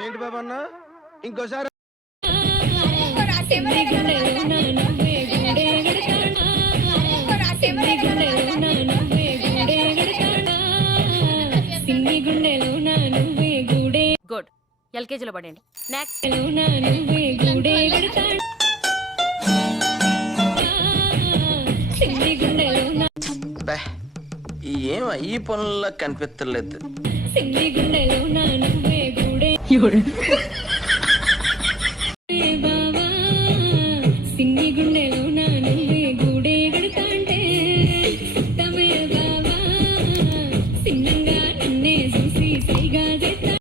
ఏంటి బాబా అన్న ఇంకోసారి గుడ్ ఎల్కేజీలో పడండి నెక్స్ట్ ఏం ఈ పనుల్లో కనిపించలేదు.